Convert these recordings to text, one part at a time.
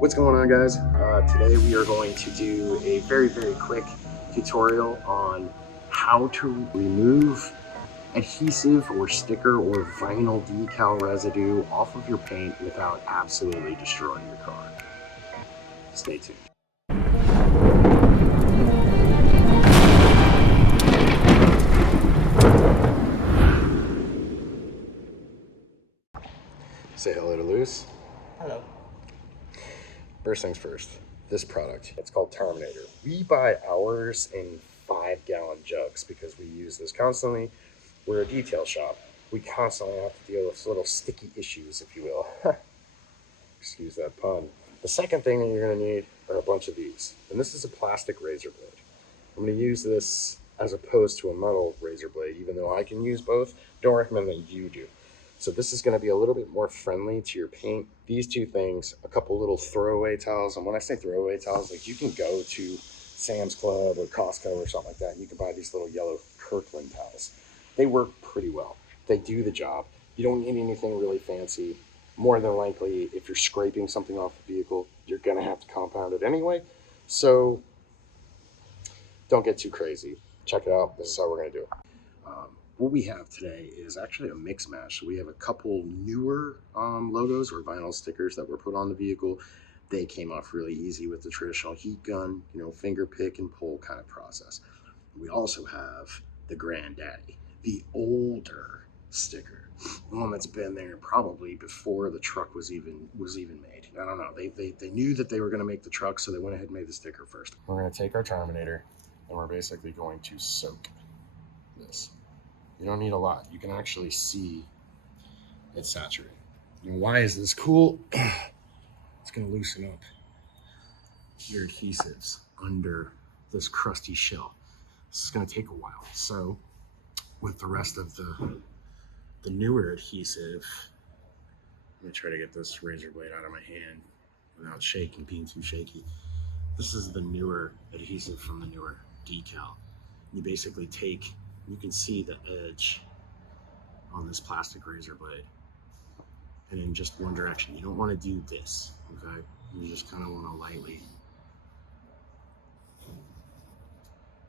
What's going on, guys? Today we are going to do a very quick tutorial on how to remove adhesive or sticker or vinyl decal residue off of your paint without absolutely destroying your car. Stay tuned. Say hello to Luce. Hello. First things first, this product, it's called Terminator. We buy ours in 5-gallon jugs because we use this constantly. We're a detail shop. We constantly have to deal with little sticky issues, if you will. Excuse that pun. The second thing that you're going to need are a bunch of these. And this is a plastic razor blade. I'm going to use this as opposed to a metal razor blade, even though I can use both. Don't recommend that you do. So this is going to be a little bit more friendly to your paint. These two things, a couple little throwaway towels. And when I say throwaway towels, like you can go to Sam's Club or Costco or something like that, and you can buy these little yellow Kirkland towels. They work pretty well. They do the job. You don't need anything really fancy. More than likely, if you're scraping something off the vehicle, you're going to have to compound it anyway. So don't get too crazy. Check it out. This is how we're going to do it. What we have today is actually a mix match. So we have a couple newer logos or vinyl stickers that were put on the vehicle. They came off really easy with the traditional heat gun, finger pick and pull kind of process. We also have the granddaddy, the older sticker, the one that's been there probably before the truck was even made. I don't know. They knew that they were going to make the truck, so they went ahead and made the sticker first. We're going to take our Terminator and we're basically going to soak this. You don't need a lot. You can actually see it saturate. And why is this cool? It's going to loosen up your adhesives under this crusty shell. This is going to take a while. So with the rest of the newer adhesive, I'm going to try to get this razor blade out of my hand without being too shaky. This is the newer adhesive from the newer decal. You basically you can see the edge on this plastic razor blade, and in just one direction. You don't want to do this, okay? You just kind of want to lightly.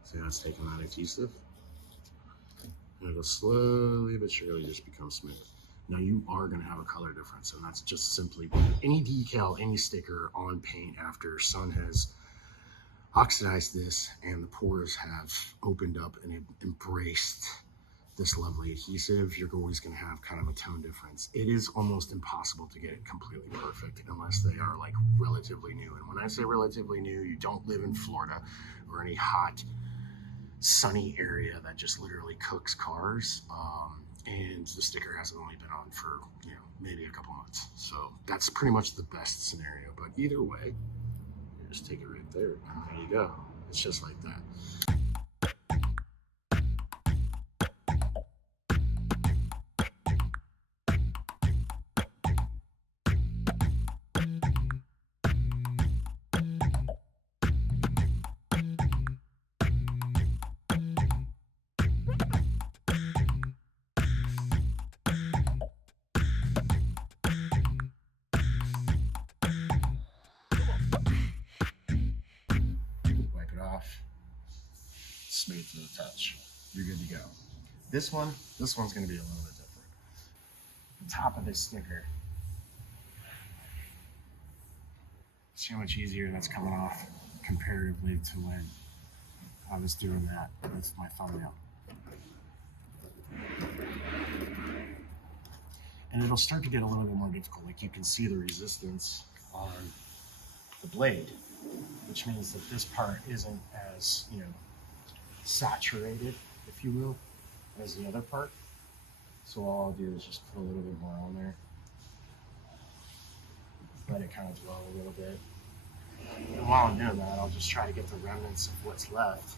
See how it's taking that adhesive? And it'll slowly but surely just become smooth. Now you are going to have a color difference, and that's just simply any decal, any sticker on paint after sun has oxidized this and the pores have opened up and embraced this lovely adhesive. You're always going to have kind of a tone difference. It is almost impossible to get it completely perfect unless they are like relatively new. And when I say relatively new, you don't live in Florida or any hot, sunny area that just literally cooks cars. And the sticker hasn't only been on for, maybe a couple months. So that's pretty much the best scenario. But either way, you just take it right there, and there you go. It's just like that. Wipe it off. Smooth to the touch. You're good to go. This one's going to be a little bit different. The top of this sticker. See how much easier that's coming off comparatively to when I was doing that with my thumbnail. And it'll start to get a little bit more difficult. Like you can see the resistance on the blade, which means that this part isn't as, saturated, if you will, as the other part. So all I'll do is just put a little bit more on there. Let it kind of dwell a little bit. And while I'm doing that, I'll just try to get the remnants of what's left.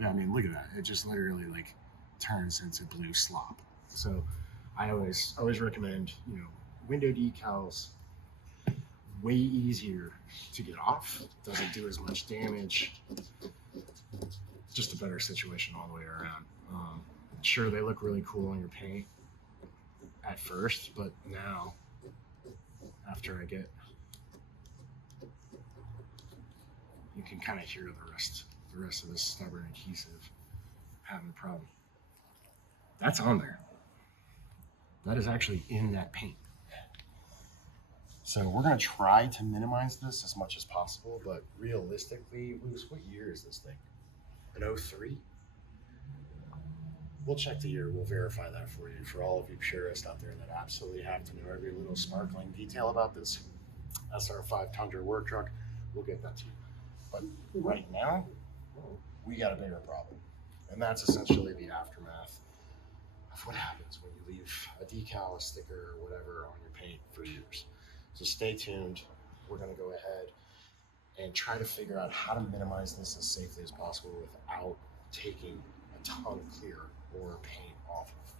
Yeah, I mean, look at that. It just literally like turns into blue slop. So I always recommend, window decals, way easier to get off. Doesn't do as much damage. Just a better situation all the way around. Sure, they look really cool on your paint at first, but now after I get, you can kind of hear the rest of this stubborn adhesive having a problem. That's on there. That is actually in that paint. So we're going to try to minimize this as much as possible, but realistically, what year is this thing? An 03? We'll check the year. We'll verify that for you. For all of you purists out there that absolutely have to know every little sparkling detail about this SR5 Tundra work truck, we'll get that to you. But right now, we got a bigger problem. And that's essentially the aftermath of what happens when you leave a decal, a sticker, or whatever on your paint for years. So stay tuned. We're going to go ahead and try to figure out how to minimize this as safely as possible without taking a ton of clear or paint off of